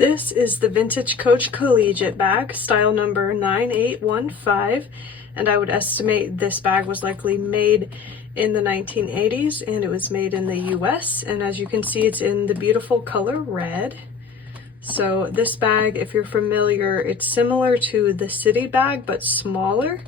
This is the vintage Coach Collegiate Bag, style number 9815, and I would estimate this bag was likely made in the 1980s, and it was made in the US, and as you can see, it's in the beautiful color red. So this bag, if you're familiar, it's similar to the City bag, but smaller.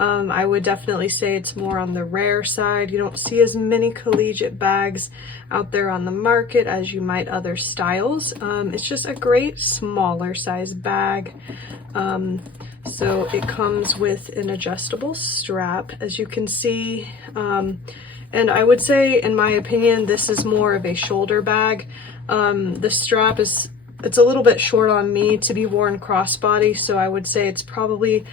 I would definitely say it's more on the rare side. You don't see as many collegiate bags out there on the market as you might other styles. It's just a great smaller size bag. So it comes with an adjustable strap, as you can see. And I would say, in my opinion, this is more of a shoulder bag. The strap it's a little bit short on me to be worn crossbody, so I would say it's probably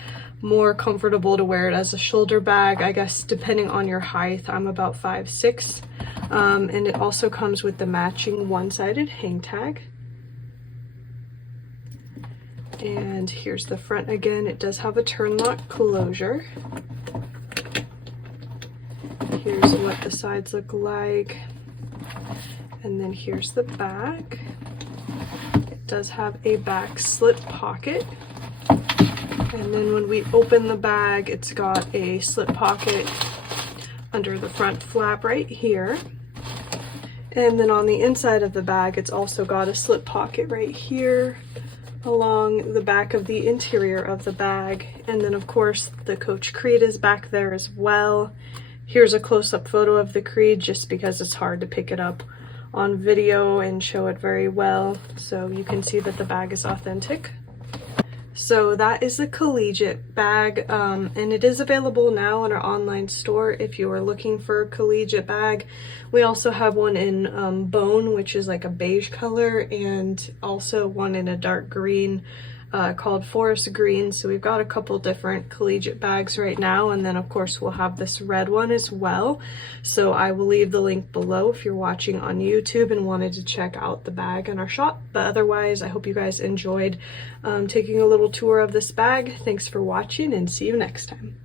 more comfortable to wear it as a shoulder bag, I guess, depending on your height. I'm about 5'6", and it also comes with the matching one-sided hang tag. And here's the front again. It does have a turn lock closure. Here's what the sides look like, and then here's the back. It does have a back slip pocket. And then when we open the bag, it's got a slip pocket under the front flap right here. And then on the inside of the bag, it's also got a slip pocket right here along the back of the interior of the bag. And then of course the Coach Creed is back there as well. Here's a close-up photo of the Creed just because it's hard to pick it up on video and show it very well. So you can see that the bag is authentic. So that is the Collegiate bag, and it is available now in our online store if you are looking for a Collegiate bag. We also have one in bone, which is like a beige color, and also one in a dark green called forest green. So we've got a couple different Collegiate bags right now, and then of course we'll have this red one as well. So I will leave the link below if you're watching on YouTube and wanted to check out the bag in our shop. But otherwise, I hope you guys enjoyed taking a little tour of this bag. Thanks for watching, and see you next time.